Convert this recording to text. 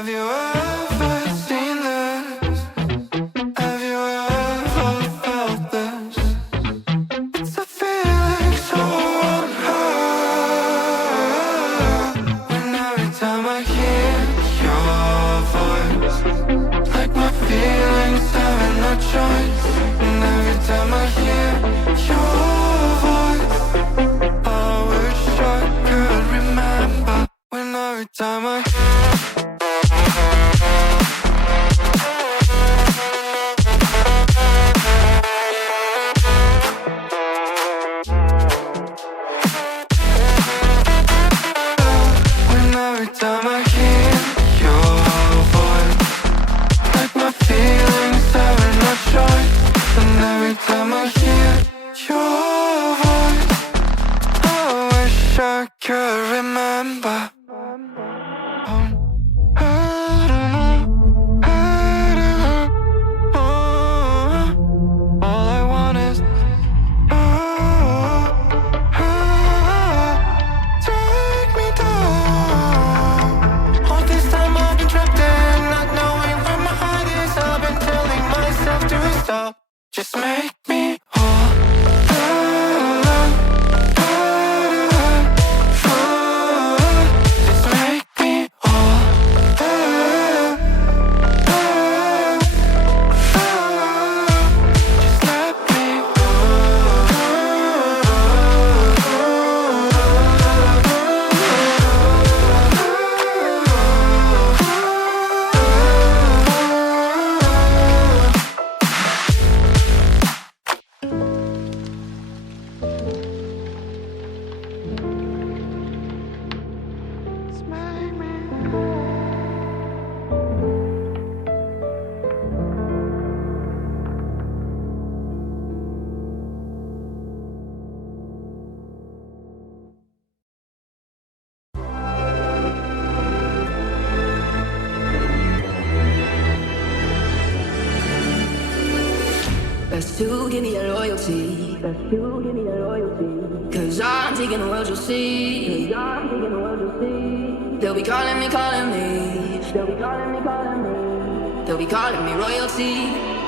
Have you ever seen this? Have you ever felt this? It's a feeling so unheard. When every time I hear your voice, like my feelings having no choice. And every time I hear your voice, I wish I could remember. When every time I every time I hear your voice, like my feelings having no choice. And every time I hear your voice, I wish I could remember. All I want is take me down. All this time I've been trapped in, not knowing where my heart is. I've been telling myself to stop. Just make me whole. Just make me whole. Just let me Best to give me your loyalty. Best to give me your loyalty. Cause I'm taking the world, you'll see. Cause I'm taking the world, you'll see. They'll be calling me, calling me. They'll be calling me, calling me. They'll be calling me royalty.